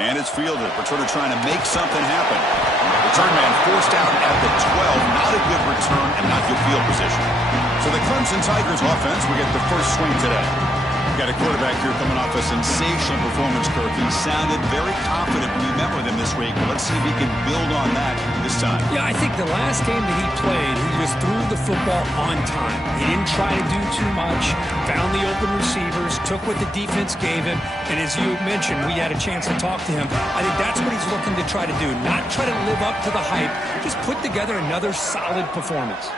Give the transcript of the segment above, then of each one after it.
And it's fielded. Returner trying to make something happen. Return man forced out at the 12. Not a good return and not good field position. So the Clemson Tigers offense will get the first swing today. Got a quarterback here coming off a sensational performance, Kirk. He sounded very confident when we met with him this week. Let's see if he can build on that this time. Yeah, I think the last game that he played, he just threw the football on time. He didn't try to do too much, found the open receivers, took what the defense gave him, and as you mentioned, we had a chance to talk to him. I think that's what he's looking to try to do, not try to live up to the hype, just put together another solid performance.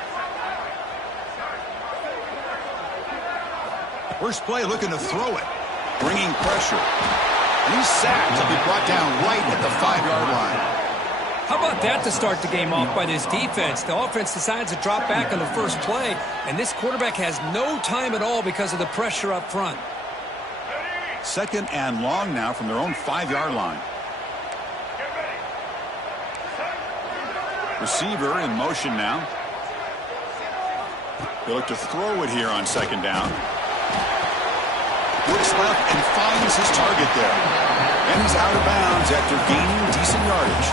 First play looking to throw it. Bringing pressure. And he's sacked. He'll be brought down right at the 5-yard line. How about that to start the game off by this defense? The offense decides to drop back on the first play, and this quarterback has no time at all because of the pressure up front. Second and long now from their own 5-yard line. Receiver in motion now. They look to throw it here on second down. Looks left and finds his target there. And he's out of bounds after gaining decent yardage.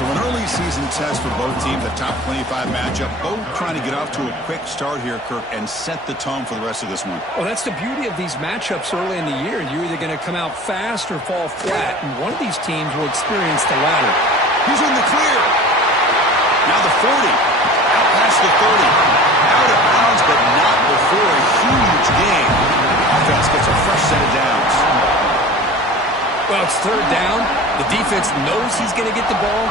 So an early season test for both teams, a top 25 matchup. Both trying to get off to a quick start here, Kirk, and set the tone for the rest of this one. Well, that's the beauty of these matchups early in the year. You're either going to come out fast or fall flat, and one of these teams will experience the latter. He's in the clear. Now the 40. Out past the 30. Out of bounds, but not before a huge gain. Offense gets a fresh set of downs. Well, it's third down. The defense knows he's going to get the ball.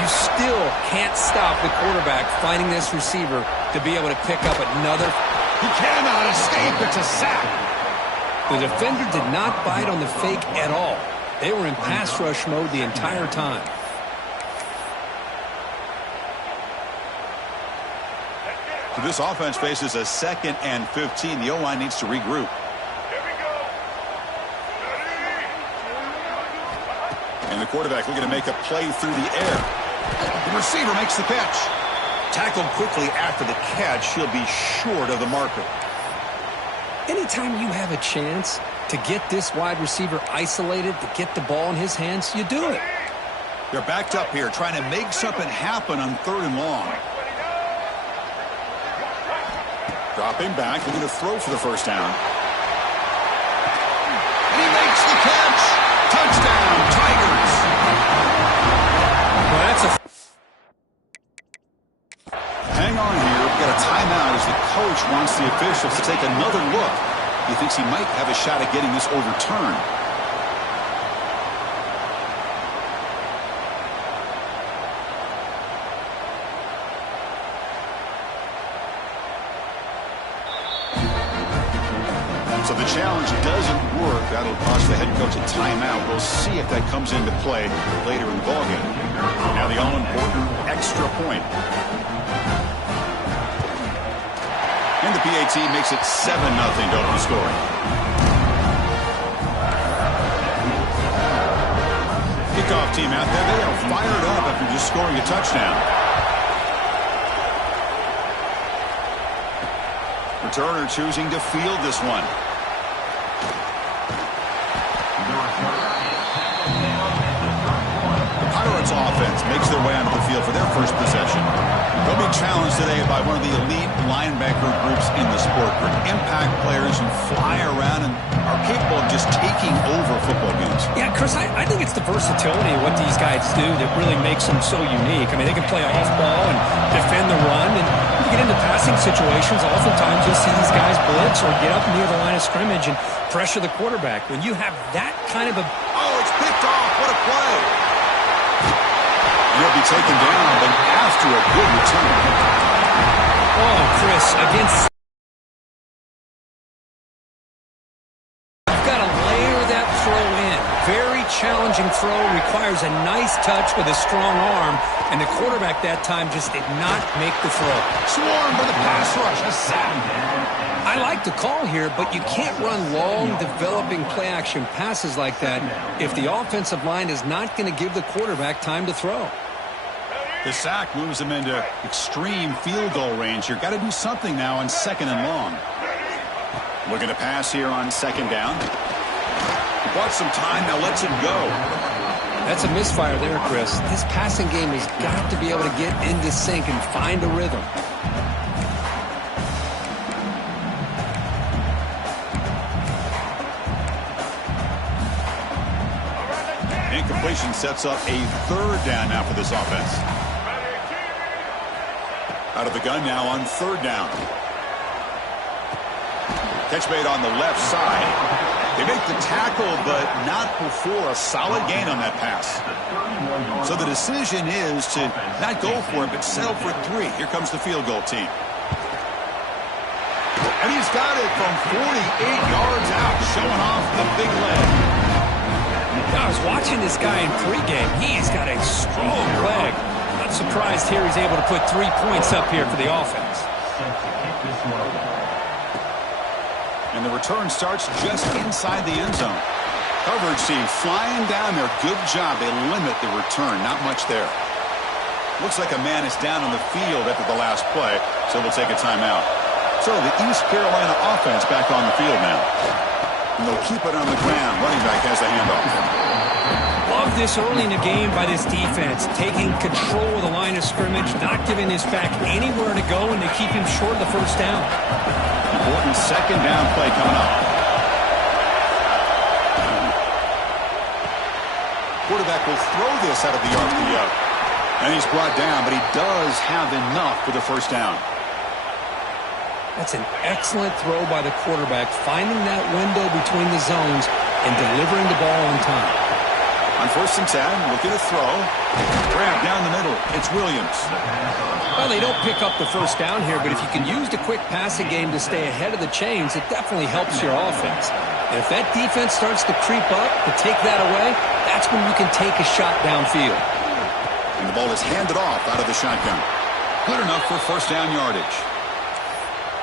You still can't stop the quarterback finding this receiver to be able to pick up another. He cannot escape. It's a sack. The defender did not bite on the fake at all. They were in pass rush mode the entire time. So this offense faces a 2nd and 15. The O-line needs to regroup. And the quarterback looking to make a play through the air. The receiver makes the catch. Tackled quickly after the catch. He'll be short of the marker. Anytime you have a chance to get this wide receiver isolated, to get the ball in his hands, you do it. They're backed up here trying to make something happen on 3rd and long. Dropping back, looking to throw for the first down. And he makes the catch. Touchdown, Tigers. Well, that's a... Hang on here. We've got a timeout as the coach wants the officials to take another look. He thinks he might have a shot at getting this overturned. So the challenge doesn't work. That'll cost the head coach a timeout. We'll see if that comes into play later in the ballgame. Now the all-important extra point. And the PAT makes it 7-0 to open the scoring. Kickoff team out there. They are fired up after just scoring a touchdown. Returner choosing to field this one. Pirates offense makes their way onto the field for their first possession. They'll be challenged today by one of the elite linebacker groups in the sport. Impact players who fly around and are capable of just taking over football games. Yeah, Chris, I think it's the versatility of what these guys do that really makes them so unique. I mean, they can play off ball and defend the run, and when you get into passing situations, oftentimes you'll see these guys blitz or get up near the line of scrimmage and pressure the quarterback. When you have that kind of a... Oh, it's picked off. What a play. He'll be taken down, but after a good return. Oh, Chris, against... You've got to layer that throw in. Very challenging throw, requires a nice touch with a strong arm, and the quarterback that time just did not make the throw. Swarmed by the pass rush, a sack. I like the call here, but you can't run long, developing play-action passes like that if the offensive line is not going to give the quarterback time to throw. The sack moves them into extreme field goal range here. Got to do something now on 2nd and long. Looking to pass here on 2nd down. He bought some time, now lets it go. That's a misfire there, Chris. This passing game has got to be able to get into sync and find a rhythm. Incompletion sets up a third down now for this offense. Out of the gun now on third down. Catch made on the left side. They make the tackle, but not before a solid gain on that pass. So the decision is to not go for it, but settle for 3. Here comes the field goal team. And he's got it from 48 yards out, showing off the big leg. I was watching this guy in pregame. He's got a strong leg. Not surprised here he's able to put 3 points up here for the offense. And the return starts just inside the end zone. Coverage team flying down there. Good job. They limit the return. Not much there. Looks like a man is down on the field after the last play, so we'll take a timeout. So the East Carolina offense back on the field now. And they'll keep it on the ground. Running back has the handoff. Love this early in the game by this defense. Taking control of the line of scrimmage, not giving this back anywhere to go, and they keep him short of the first down. Important second down play coming up. Quarterback will throw this out of the RPO. And he's brought down, but he does have enough for the first down. That's an excellent throw by the quarterback, finding that window between the zones and delivering the ball on time. On 1st and 10, looking to throw. Grab down the middle. It's Williams. Well, they don't pick up the first down here, but if you can use the quick passing game to stay ahead of the chains, it definitely helps your offense. And if that defense starts to creep up, to take that away, that's when you can take a shot downfield. And the ball is handed off out of the shotgun. Good enough for first down yardage.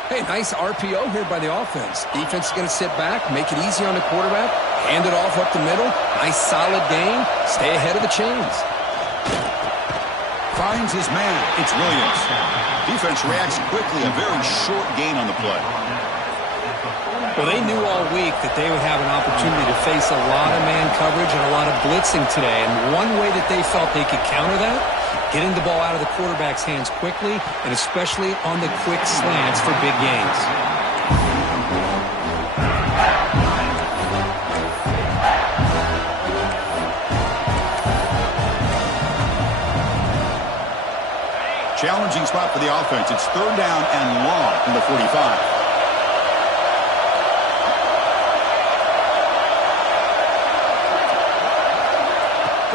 Hey, nice RPO here by the offense. Defense is going to sit back, make it easy on the quarterback, hand it off up the middle. Nice solid gain. Stay ahead of the chains. Finds his man. It's Williams. Defense reacts quickly. A very short gain on the play. Well, they knew all week that they would have an opportunity to face a lot of man coverage and a lot of blitzing today. And one way that they felt they could counter that, getting the ball out of the quarterback's hands quickly, and especially on the quick slants for big gains. Challenging spot for the offense. It's third down and long from the 45.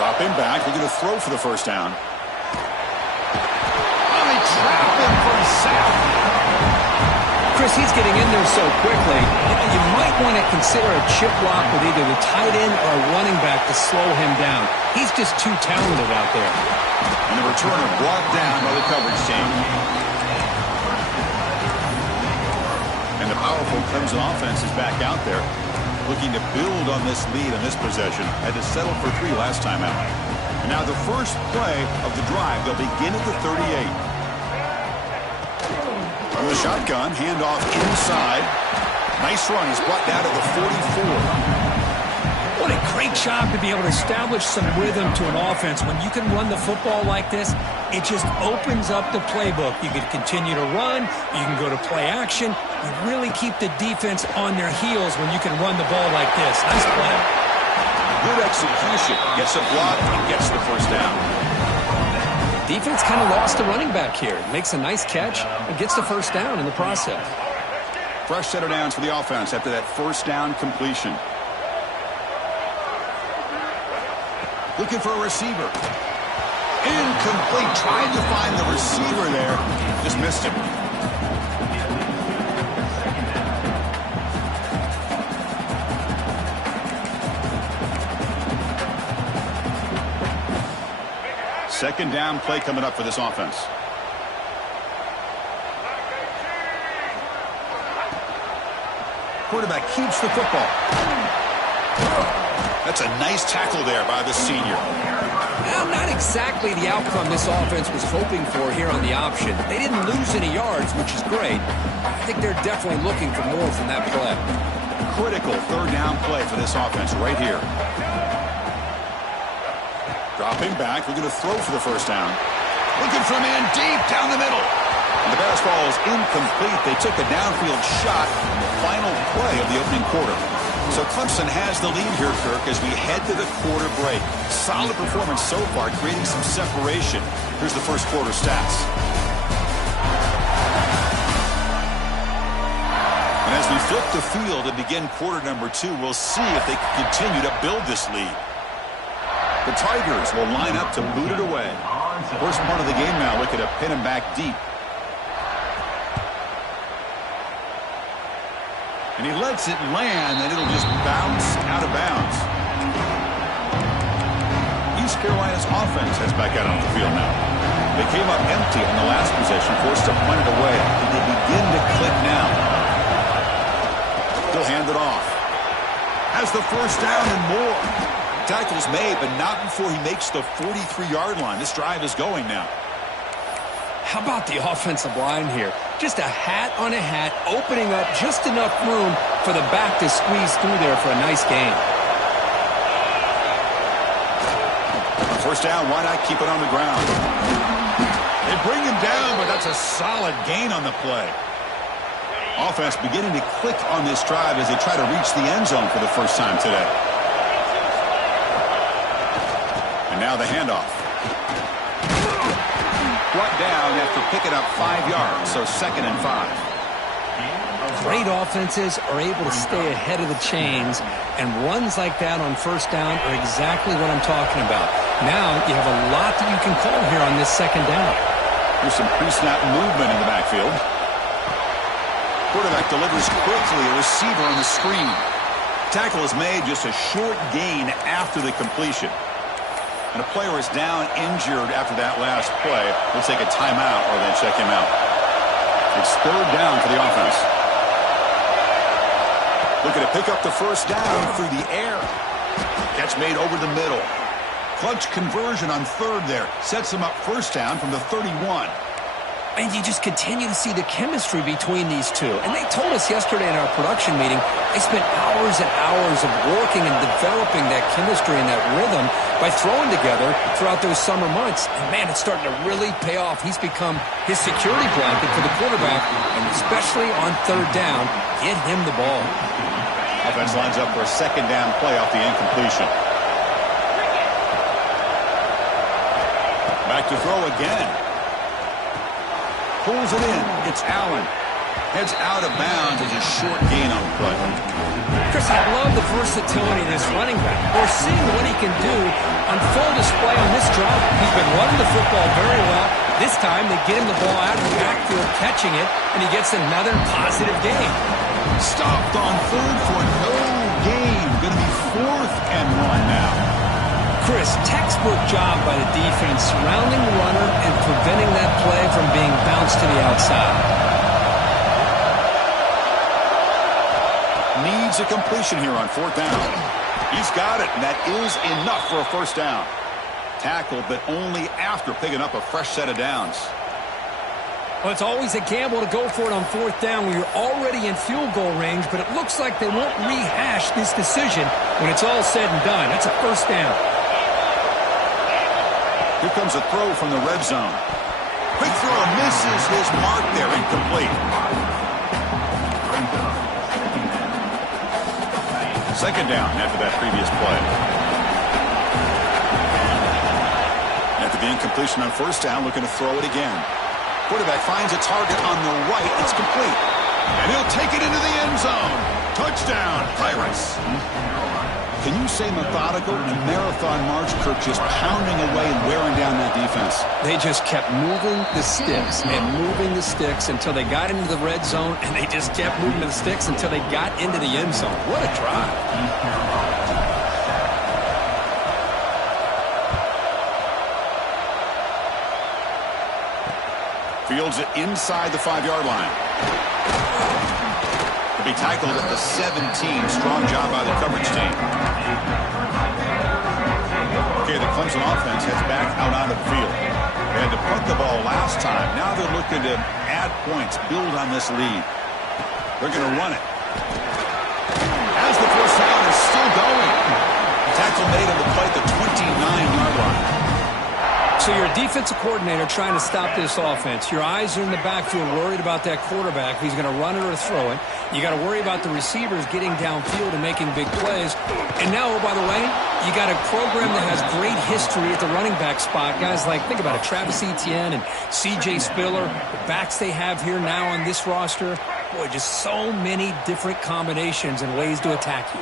Dropping back. They're going to throw for the first down. They trap him for a sack. Chris, he's getting in there so quickly. You might want to consider a chip block with either the tight end or a running back to slow him down. He's just too talented out there. And the returner brought down by the coverage team. And the powerful Clemson offense is back out there, looking to build on this lead in this possession. Had to settle for 3 last time out. And now the first play of the drive. They'll begin at the 38. From the shotgun, handoff inside. Nice run. He's brought down to the 44. What a great job to be able to establish some rhythm to an offense. When you can run the football like this, it just opens up the playbook. You can continue to run. You can go to play action. You really keep the defense on their heels when you can run the ball like this. Nice play. Good execution. Gets a block and gets the first down. Defense kind of lost the running back here. Makes a nice catch and gets the first down in the process. Fresh set of downs for the offense after that first down completion. Looking for a receiver. Incomplete. Tried to find the receiver there. Just missed him. Second down play coming up for this offense. Quarterback keeps the football. That's a nice tackle there by the senior. Well, not exactly the outcome this offense was hoping for here on the option. They didn't lose any yards, which is great. I think they're definitely looking for more from that play. Critical third down play for this offense right here. Dropping back, looking to throw for the first down. Looking for a man deep down the middle. And the pass ball is incomplete. They took a downfield shot in the final play of the opening quarter. So Clemson has the lead here, Kirk, as we head to the quarter break. Solid performance so far, creating some separation. Here's the first quarter stats. And as we flip the field and begin quarter number 2, we'll see if they can continue to build this lead. The Tigers will line up to boot it away. First part of the game now, looking to pin him back deep. And he lets it land, and it'll just bounce out of bounds. East Carolina's offense heads back out on the field now. They came up empty on the last possession, forced to punt it away. And they begin to click now. He'll hand it off. Has the first down and more. Tackle's made, but not before he makes the 43-yard line. This drive is going now. How about the offensive line here? Just a hat on a hat, opening up just enough room for the back to squeeze through there for a nice gain. On first down, why not keep it on the ground? They bring him down, but that's a solid gain on the play. Offense beginning to click on this drive as they try to reach the end zone for the first time today. And now the handoff. Brought down after picking up 5 yards, so 2nd and 5. Great offenses are able to stay ahead of the chains, and runs like that on first down are exactly what I'm talking about. Now you have a lot that you can call here on this 2nd down. Here's some pre-snap movement in the backfield. Quarterback delivers quickly, a receiver on the screen. Tackle is made, just a short gain after the completion. And a player is down injured after that last play. We'll take a timeout or then check him out. It's 3rd down for the offense. Looking to pick up the first down through the air. Catch made over the middle. Clutch conversion on 3rd there. Sets him up first down from the 31. And you just continue to see the chemistry between these two. And they told us yesterday in our production meeting, they spent hours and hours of working and developing that chemistry and that rhythm by throwing together throughout those summer months. And, man, it's starting to really pay off. He's become his security blanket for the quarterback, and especially on 3rd down, get him the ball. Offense lines up for a 2nd down play off the incompletion. Back to throw again. Pulls it in. It's Allen. Heads out of bounds as a short gain on the play. Chris, I love the versatility of this running back. We're seeing what he can do on full display on this drive. He's been running the football very well. This time they get him the ball out of the backfield, catching it, and he gets another positive gain. Stopped on 3rd for no gain. Going to be 4th and 1 now. Chris, textbook job by the defense surrounding the runner and preventing that play from being bounced to the outside. Needs a completion here on 4th down. He's got it, and that is enough for a first down. Tackled, but only after picking up a fresh set of downs. Well, it's always a gamble to go for it on 4th down when you're already in field goal range, but it looks like they won't rehash this decision when it's all said and done. That's a first down. Here comes a throw from the red zone. Quick throw, misses his mark there, incomplete. 2nd down after that previous play. After the incompletion on first down, looking to throw it again. Quarterback finds a target on the right. It's complete. And he'll take it into the end zone. Touchdown, Pirates. Can you say methodical and marathon march, Kirk, just pounding away and wearing down that defense? They just kept moving the sticks and moving the sticks until they got into the red zone, and they just kept moving the sticks until they got into the end zone. What a drive. Fields it inside the 5-yard line. To be tackled at the 17. Strong job by the coverage team. Okay, the Clemson offense heads back out onto the field. They had to punt the ball last time. Now they're looking to add points, build on this lead. They're going to run it. As the first down is still going. Tackle made on the play at the 29-yard line. So you're a defensive coordinator trying to stop this offense. Your eyes are in the backfield worried about that quarterback. He's going to run it or throw it. You got to worry about the receivers getting downfield and making big plays. And now, oh, by the way, you got a program that has great history at the running back spot. Guys like, think about it, Travis Etienne and C.J. Spiller, the backs they have here now on this roster. Boy, just so many different combinations and ways to attack you.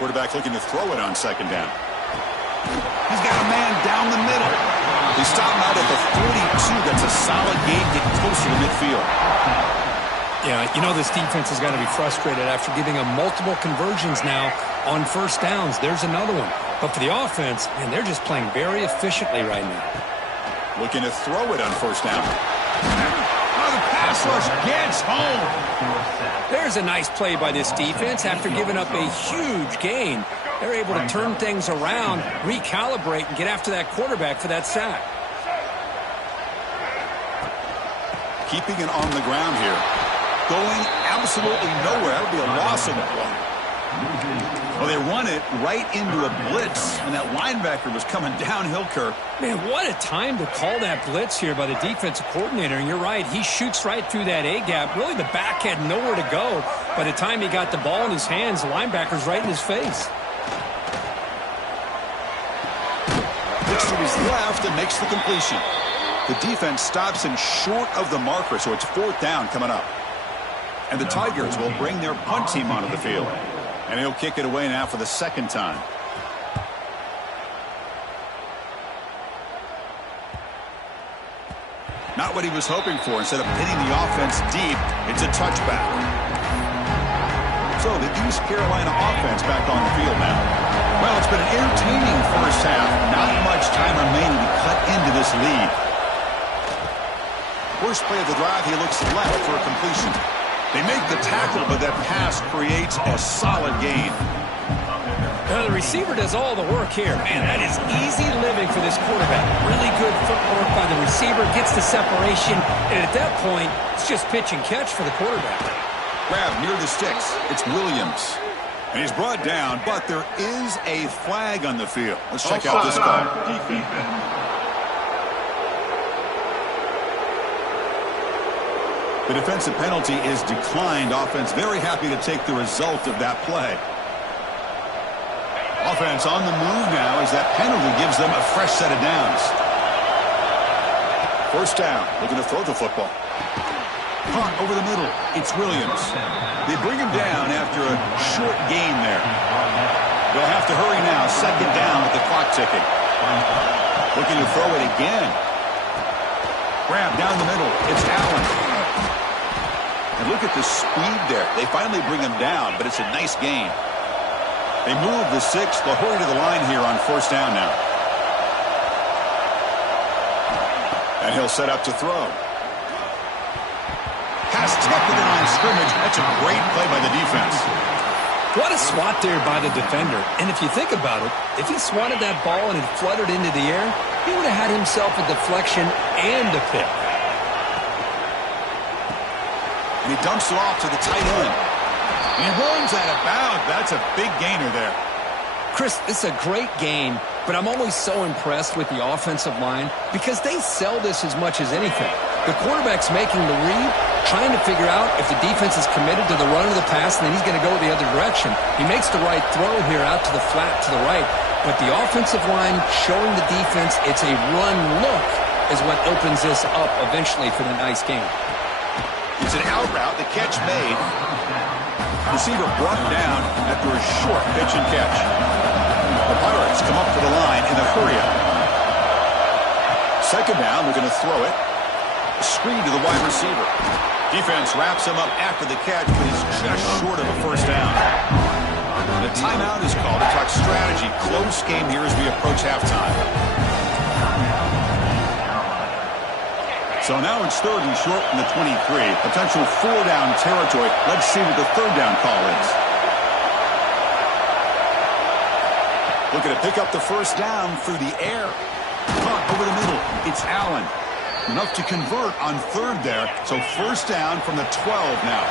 Quarterback looking to throw it on second down. He's got a man down the middle. He's stopping out at the 42. That's a solid gain, getting closer to midfield. Yeah, you know this defense has got to be frustrated after giving them multiple conversions now on first downs. There's another one. But for the offense, man, they're just playing very efficiently right now. Looking to throw it on first down. Oh, the pass rush gets home. There's a nice play by this defense after giving up a huge gain. They're able to turn things around, recalibrate, and get after that quarterback for that sack. Keeping it on the ground here. Going absolutely nowhere. That would be a loss of the play. Well, they run it right into a blitz, and that linebacker was coming downhill, Kirk. Man, what a time to call that blitz here by the defensive coordinator. And you're right, he shoots right through that A-gap. Really, the back had nowhere to go. By the time he got the ball in his hands, the linebacker's right in his face. Looks to his left and makes the completion. The defense stops him short of the marker, so it's fourth down coming up. And the Tigers will bring their punt team onto the field. And he'll kick it away now for the second time. Not what he was hoping for. Instead of pinning the offense deep, it's a touchback. So the East Carolina offense back on the field now. Well, it's been an entertaining first half. Not much time remaining to cut into this lead. First play of the drive, he looks left for a completion. They make the tackle, but that pass creates a solid gain. The receiver does all the work here. Man, that is easy living for this quarterback. Really good footwork by the receiver, gets the separation, and at that point, it's just pitch and catch for the quarterback. Grab near the sticks. It's Williams. And he's brought down, but there is a flag on the field. Let's check out this call. The defensive penalty is declined. Offense very happy to take the result of that play. Offense on the move now as that penalty gives them a fresh set of downs. First down, looking to throw the football. Punt over the middle. It's Williams. They bring him down after a short gain there. They'll have to hurry now. Second down with the clock ticking. Looking to throw it again. Grab down the middle. It's Allen. And look at the speed there. They finally bring him down, but it's a nice gain. They move the six. They'll hurry to the line here on first down now. And he'll set up to throw. Pass tucked in on scrimmage. That's a great play by the defense. What a swat there by the defender. And if you think about it, if he swatted that ball and it fluttered into the air, he would have had himself a deflection and a pick. And he dumps it off to the tight end. And he runs out of bounds. That's a big gainer there. Chris, it's a great game, but I'm always so impressed with the offensive line because they sell this as much as anything. The quarterback's making the read, trying to figure out if the defense is committed to the run or the pass, and then he's going to go the other direction. He makes the right throw here out to the flat to the right, but the offensive line showing the defense it's a run look is what opens this up eventually for the nice game. It's an out route, the catch made. Receiver brought down after a short pitch and catch. The Pirates come up to the line in a hurry-up. Second down, they're going to throw it. A screen to the wide receiver. Defense wraps him up after the catch, but he's just short of a first down. And a timeout is called to talk strategy. Close game here as we approach halftime. So now it's third and short from the 23. Potential four-down territory. Let's see what the third down call is. Looking to pick up the first down through the air. Punt over the middle. It's Allen. Enough to convert on third there. So first down from the 12 now.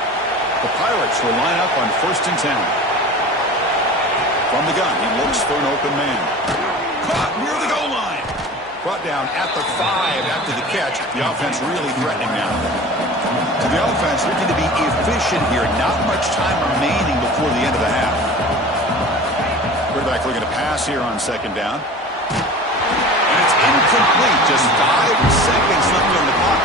The Pirates will line up on 1st and 10. From the gun, he looks for an open man. Caught near the goal line. Brought down at the 5 after the catch. The offense really threatening now. To the offense looking to be efficient here. Not much time remaining before the end of the half. Quarterback looking to pass here on second down. And it's incomplete. Just 5 seconds left on the clock.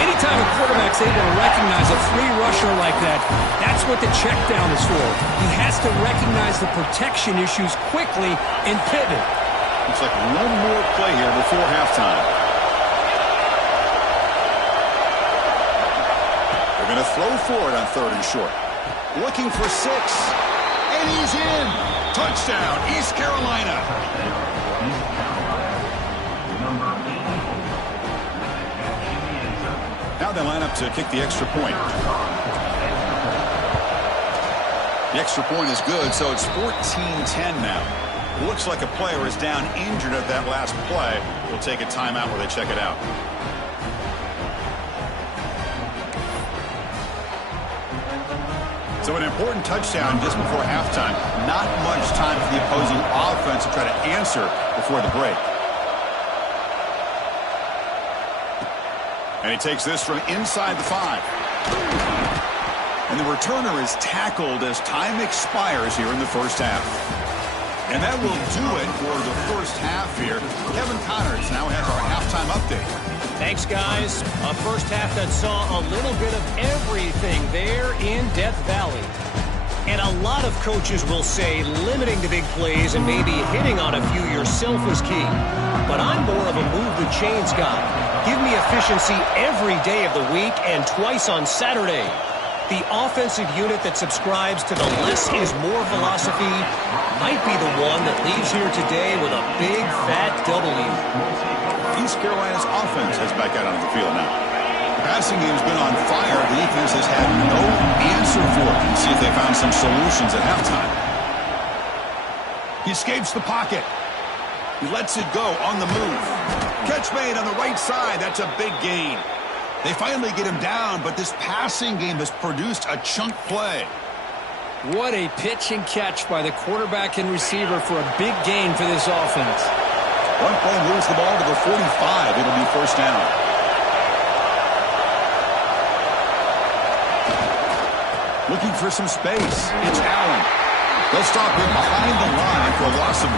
Anytime a quarterback's able to recognize a free rusher like that, that's what the check down is for. He has to recognize the protection issues quickly and pivot. Looks like one more play here before halftime. They're going to throw for it on 3rd and short. Looking for 6. And he's in. Touchdown, East Carolina. Now they line up to kick the extra point. The extra point is good, so it's 14-10 now. Looks like a player is down injured at that last play. We'll take a timeout where they check it out. So an important touchdown just before halftime. Not much time for the opposing offense to try to answer before the break. And he takes this from inside the 5. And the returner is tackled as time expires here in the first half. And that will do it for the first half here. Kevin Connors now has our halftime update. Thanks, guys. A first half that saw a little bit of everything there in Death Valley. And a lot of coaches will say limiting the big plays and maybe hitting on a few yourself is key. But I'm more of a move the chains guy. Give me efficiency every day of the week and twice on Saturday. The offensive unit that subscribes to the less is more philosophy might be the one that leaves here today with a big fat W. East Carolina's offense has back out onto the field now. The passing game's been on fire. The defense has had no answer for it. Let's see if they found some solutions at halftime. He escapes the pocket. He lets it go on the move. Catch made on the right side. That's a big gain. They finally get him down, but this passing game has produced a chunk play. What a pitch and catch by the quarterback and receiver for a big gain for this offense. One play moves the ball to the 45. It'll be first down. Looking for some space. It's Allen. They'll stop him behind the line for a loss of 1.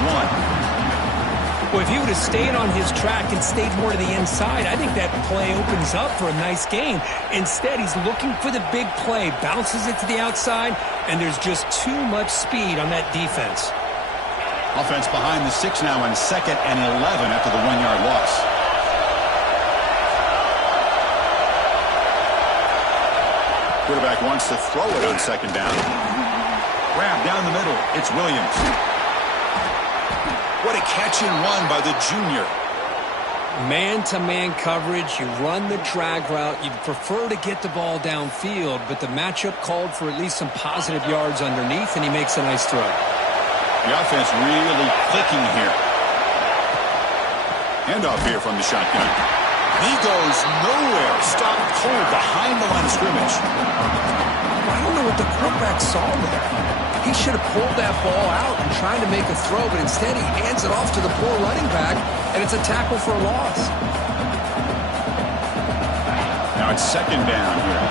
Well, if he would have stayed on his track and stayed more to the inside, I think that play opens up for a nice gain. Instead, he's looking for the big play, bounces it to the outside, and there's just too much speed on that defense. Offense behind the 6 now on 2nd and 11 after the 1-yard loss. Quarterback wants to throw it on 2nd down. Grab down the middle. It's Williams. What a catch and run by the junior. Man-to-man coverage, you run the drag route. You'd prefer to get the ball downfield, but the matchup called for at least some positive yards underneath, and he makes a nice throw. The offense really clicking here. Handoff here from the shotgun. He goes nowhere. Stopped cold behind the line of scrimmage. I don't know what the quarterback saw there. He should have pulled that ball out and tried to make a throw, but instead he hands it off to the poor running back, and it's a tackle for a loss. Now it's 2nd down here.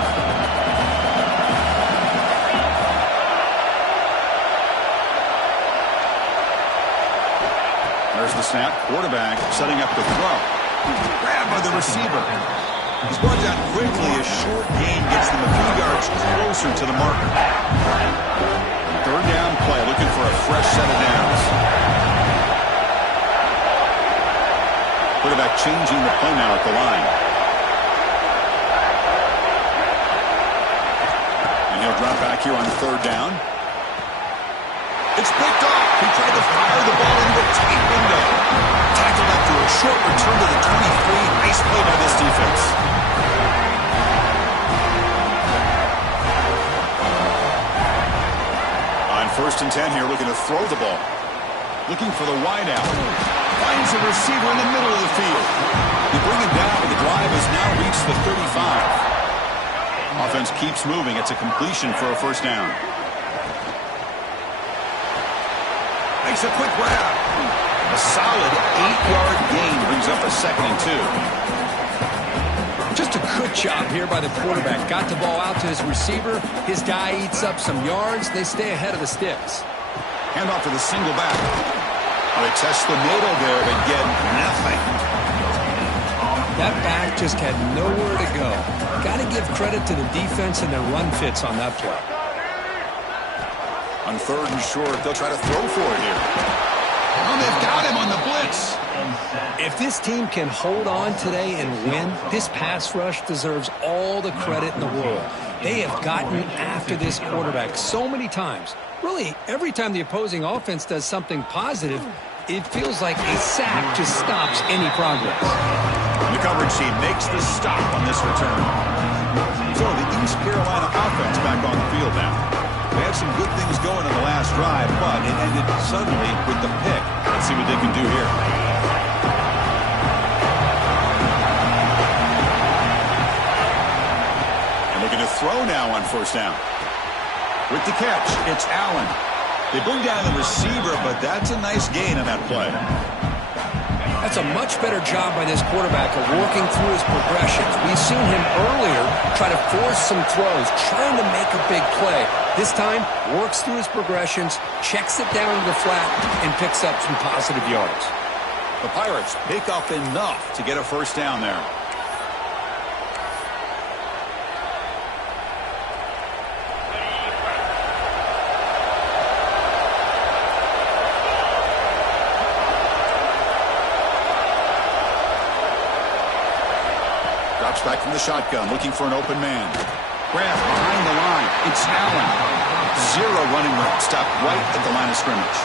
There's the snap. Quarterback setting up the throw. Grabbed by the receiver. He's brought down quickly. A short gain gets them a few yards closer to the marker. 3rd down play, looking for a fresh set of downs. Quarterback changing the play now at the line. And he'll drop back here on 3rd down. It's picked off. He tried to fire the ball into a tight window. Tackled after a short return to the 23. Nice play by this defense. On 1st and 10 here, looking to throw the ball. Looking for the wide out. Finds a receiver in the middle of the field. They bring him down, but the drive has now reached the 35. Offense keeps moving. It's a completion for a first down. Makes a quick grab. A solid 8-yard gain brings up a 2nd and 2. Just a good job here by the quarterback. Got the ball out to his receiver. His guy eats up some yards. They stay ahead of the sticks. Hand off to the single back. They test the middle there, but get nothing. That back just had nowhere to go. Got to give credit to the defense and their run fits on that play. On 3rd and short, they'll try to throw for it here. Oh, they've got him on the blitz. If this team can hold on today and win, this pass rush deserves all the credit in the world. They have gotten after this quarterback so many times. Really, every time the opposing offense does something positive, it feels like a sack just stops any progress. The coverage team makes the stop on this return. So the East Carolina offense back on the field now. They had some good things going in the last drive, but it ended suddenly with the pick. Let's see what they can do here. And looking to throw now on 1st down. With the catch, it's Allen. They bring down the receiver, but that's a nice gain on that play. That's a much better job by this quarterback of working through his progressions. We've seen him earlier try to force some throws, trying to make a big play. This time, works through his progressions, checks it down to the flat, and picks up some positive yards. The Pirates pick up enough to get a 1st down there. Drops back from the shotgun, looking for an open man. Grab behind the line. It's Allen. 0 running room. Stop right at the line of scrimmage.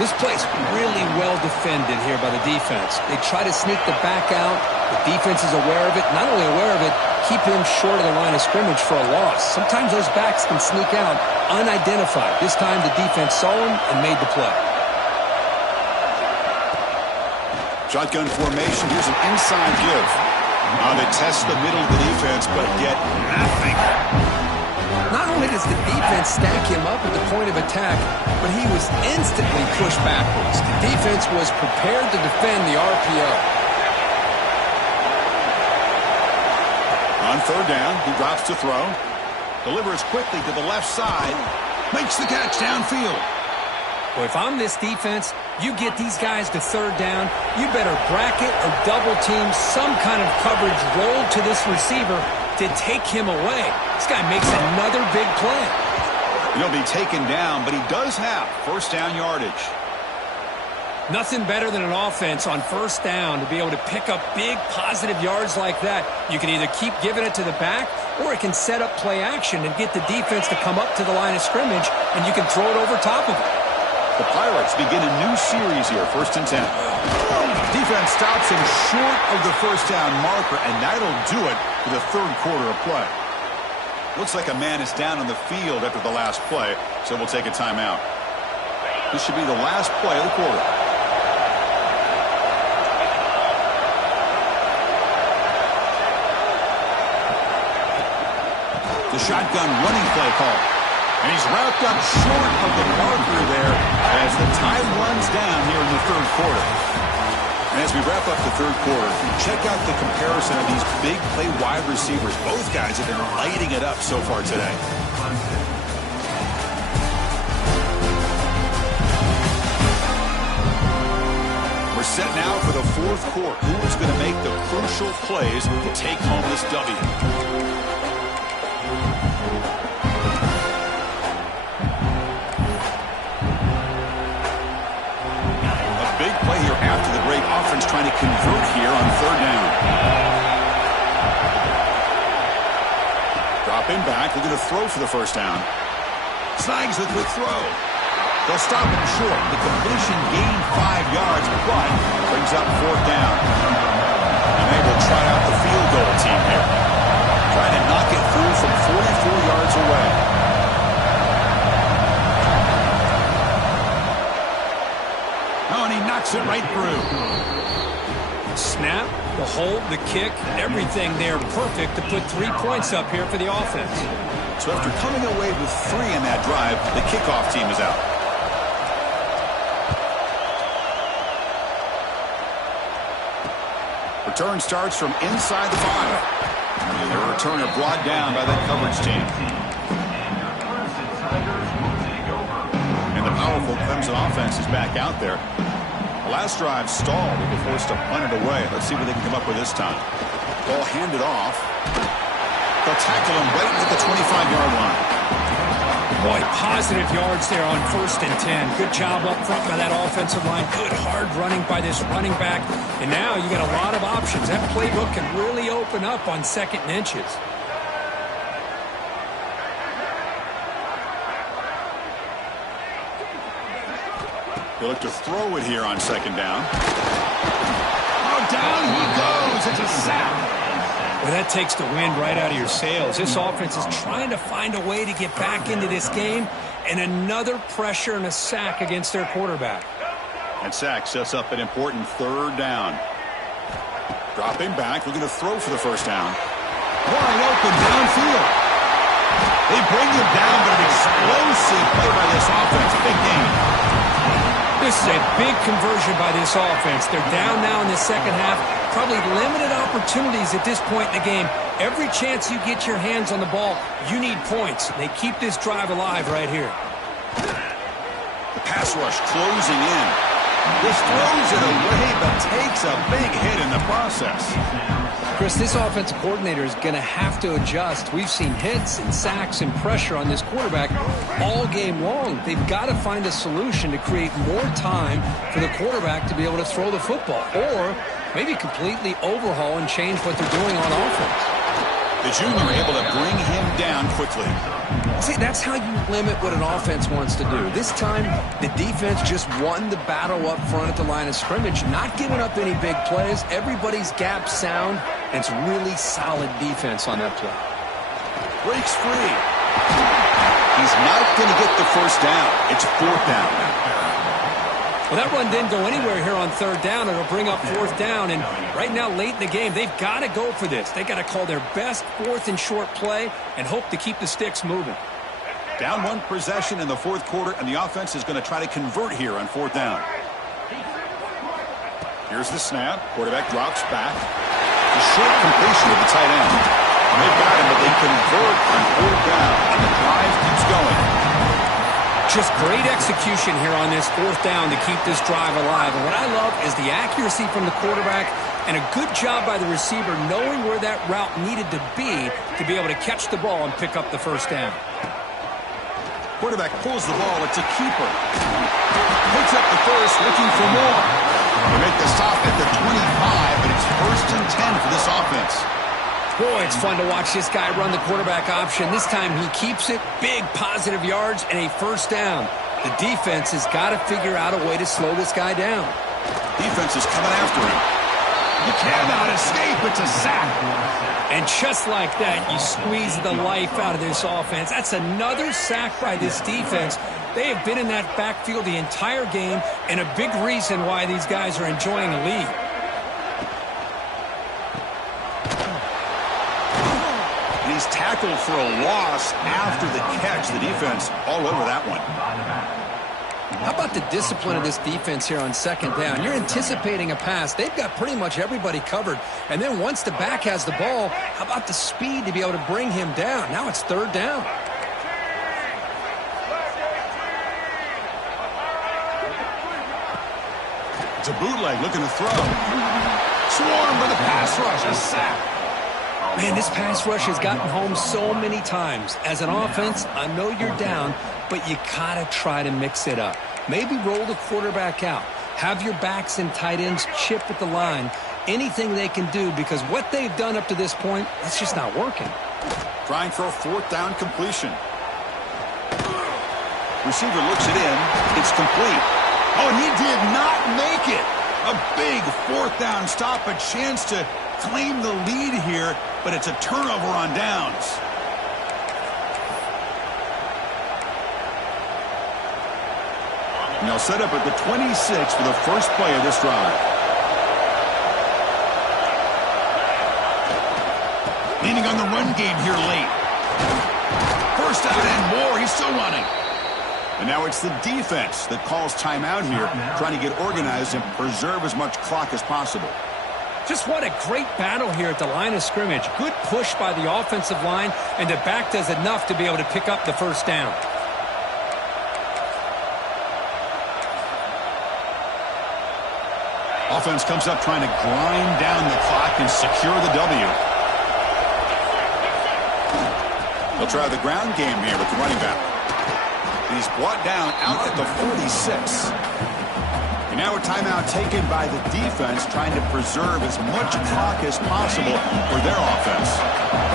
This play's really well defended here by the defense. They try to sneak the back out. The defense is aware of it. Not only aware of it, keep him short of the line of scrimmage for a loss. Sometimes those backs can sneak out unidentified. This time the defense saw him and made the play. Shotgun formation. Here's an inside give. They test the middle of the defense, but get nothing. Not only does the defense stack him up at the point of attack, but he was instantly pushed backwards. The defense was prepared to defend the RPO. On 3rd down, he drops to throw. Delivers quickly to the left side. Makes the catch downfield. Well, if I'm this defense, you get these guys to 3rd down, you better bracket or double team some kind of coverage roll to this receiver to take him away. This guy makes another big play. He'll be taken down, but he does have 1st down yardage. Nothing better than an offense on 1st down to be able to pick up big positive yards like that. You can either keep giving it to the back, or it can set up play action and get the defense to come up to the line of scrimmage, and you can throw it over top of it. The Pirates begin a new series here, 1st and 10. Defense stops him short of the 1st down marker, and that'll do it for the 3rd quarter of play. Looks like a man is down on the field after the last play, so we'll take a timeout. This should be the last play of the quarter. The shotgun running play call. And he's wrapped up short of the marker there as the time runs down here in the 3rd quarter. And as we wrap up the 3rd quarter, check out the comparison of these big play wide receivers. Both guys have been lighting it up so far today. We're set now for the 4th quarter. Who is going to make the crucial plays to take home this W? Offense trying to convert here on 3rd down. Drop in back. They're going to throw for the 1st down. Snags the quick throw. They'll stop him short. The completion gained 5 yards, but brings up 4th down. And they will try out the field goal team here. Trying to knock it through from 44 yards away. Oh, and he knocks it right through. Snap, the hold, the kick, everything there perfect to put 3 points up here for the offense. So after coming away with 3 in that drive, the kickoff team is out. Return starts from inside the 5. And the returner brought down by that coverage team. And the powerful Clemson offense is back out there. The last drive stalled. They were forced to punt it away. Let's see what they can come up with this time. Ball handed off. They'll tackle him right at the 25-yard line. Boy, positive yards there on 1st and 10. Good job up front by that offensive line. Good hard running by this running back. And now you got a lot of options. That playbook can really open up on 2nd and inches. They look to throw it here on 2nd down. Oh, down he goes. It's a sack. Well, that takes the wind right out of your sails. This offense is trying to find a way to get back into this game, and another pressure and a sack against their quarterback. And sack sets up an important 3rd down. Dropping back, looking to throw for the 1st down. Wide open downfield. They bring him down, but an explosive play by this offense. Big game. This is a big conversion by this offense. They're down now in the 2nd half. Probably limited opportunities at this point in the game. Every chance you get your hands on the ball, you need points. They keep this drive alive right here. The pass rush closing in. This throws it away, but takes a big hit in the process. Chris, this offensive coordinator is going to have to adjust. We've seen hits and sacks and pressure on this quarterback all game long. They've got to find a solution to create more time for the quarterback to be able to throw the football, or maybe completely overhaul and change what they're doing on offense. The junior able to bring him down quickly. See, that's how you limit what an offense wants to do. This time, the defense just won the battle up front at the line of scrimmage, not giving up any big plays. Everybody's gap sound, and it's really solid defense on that play. Breaks free. He's not going to get the 1st down. It's 4th down now. Well, that run didn't go anywhere here on 3rd down. It'll bring up 4th down, and right now, late in the game, they've got to go for this. They've got to call their best 4th and short play and hope to keep the sticks moving. Down 1 possession in the 4th quarter, and the offense is going to try to convert here on 4th down. Here's the snap. Quarterback drops back. The short completion of the tight end. They've got him, but they convert on 4th down, and the drive keeps going. Just great execution here on this 4th down to keep this drive alive. And what I love is the accuracy from the quarterback and a good job by the receiver knowing where that route needed to be able to catch the ball and pick up the 1st down. Quarterback pulls the ball. It's a keeper. Picks up the 1st, looking for more. They make the stop at the 25, but it's 1st and 10 for this offense. Boy, it's fun to watch this guy run the quarterback option. This time he keeps it, big positive yards, and a 1st down. The defense has got to figure out a way to slow this guy down. Defense is coming after him. You cannot escape. It's a sack. And just like that, you squeeze the life out of this offense. That's another sack by this defense. They have been in that backfield the entire game, and a big reason why these guys are enjoying a lead. He's tackled for a loss after the catch. The defense all over that one. How about the discipline of this defense here on 2nd down? You're anticipating a pass. They've got pretty much everybody covered. And then once the back has the ball, how about the speed to be able to bring him down? Now it's 3rd down. It's a bootleg looking to throw. Swarmed by the pass rush. A sack. Man, this pass rush has gotten home so many times. As an offense, I know you're down, but you gotta try to mix it up. Maybe roll the quarterback out. Have your backs and tight ends chip at the line. Anything they can do, because what they've done up to this point, it's just not working. Trying for a 4th down completion. Receiver looks it in. It's complete. Oh, and he did not make it. A big 4th down stop, a chance to claim the lead here, but it's a turnover on downs. And they'll set up at the 26 for the first play of this drive. Leaning on the run game here late. 1st down and more. He's still running. And now it's the defense that calls timeout here, trying to get organized and preserve as much clock as possible. Just what a great battle here at the line of scrimmage. Good push by the offensive line, and the back does enough to be able to pick up the first down. Offense comes up trying to grind down the clock and secure the W. They'll try the ground game here with the running back. He's brought down out at the 46. And now a timeout taken by the defense, trying to preserve as much clock as possible for their offense.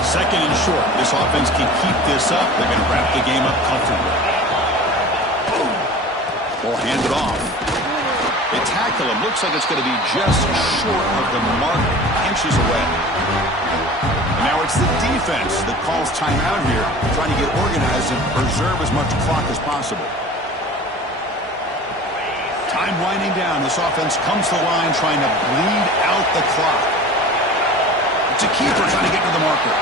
Second and short. This offense can keep this up. They're going to wrap the game up comfortably. Ball handed off. They tackle him. Looks like it's going to be just short of the mark, inches away. And now it's the defense that calls timeout here, trying to get organized and preserve as much clock as possible. Time winding down. This offense comes to the line trying to bleed out the clock. It's a keeper trying to get to the marker.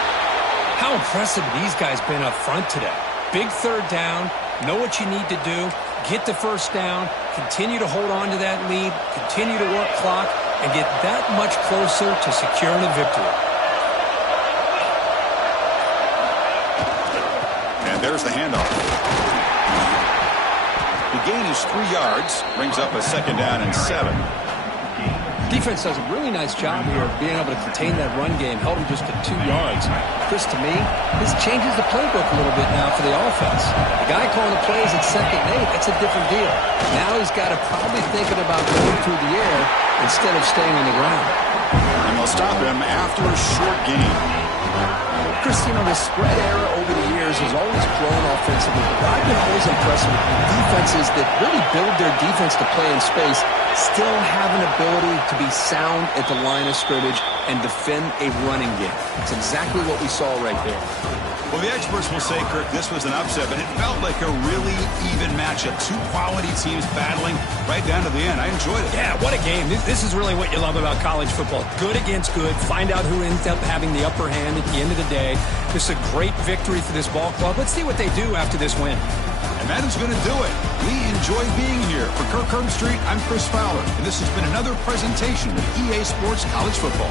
How impressive these guys been up front today. Big third down. Know what you need to do. Get the first down. Continue to hold on to that lead. Continue to work clock and get that much closer to securing a victory. And there's the handoff. The gain is 3 yards, brings up a second down and 7. Defense does a really nice job here of being able to contain that run game, held him just to 2 yards. Chris, to me, this changes the playbook a little bit now for the offense. The guy calling the plays at 2nd and 8, that's a different deal. Now he's got to probably thinking about going through the air instead of staying on the ground. And they'll stop him after a short gain. Chris, you know, the spread era over the years has always grown offensively, but I've been always impressed with defenses that really build their defense to play in space, still have an ability to be sound at the line of scrimmage and defend a running game. It's exactly what we saw right there. Well, the experts will say, Kirk, this was an upset, but it felt like a really even matchup. Two quality teams battling right down to the end. I enjoyed it. Yeah, what a game. This is really what you love about college football. Good against good. Find out who ends up having the upper hand at the end of the day. This is a great victory for this ball club. Let's see what they do after this win. And that is going to do it. We enjoy being here. For Kirk Herbstreit, I'm Chris Fowler, and this has been another presentation of EA Sports College Football.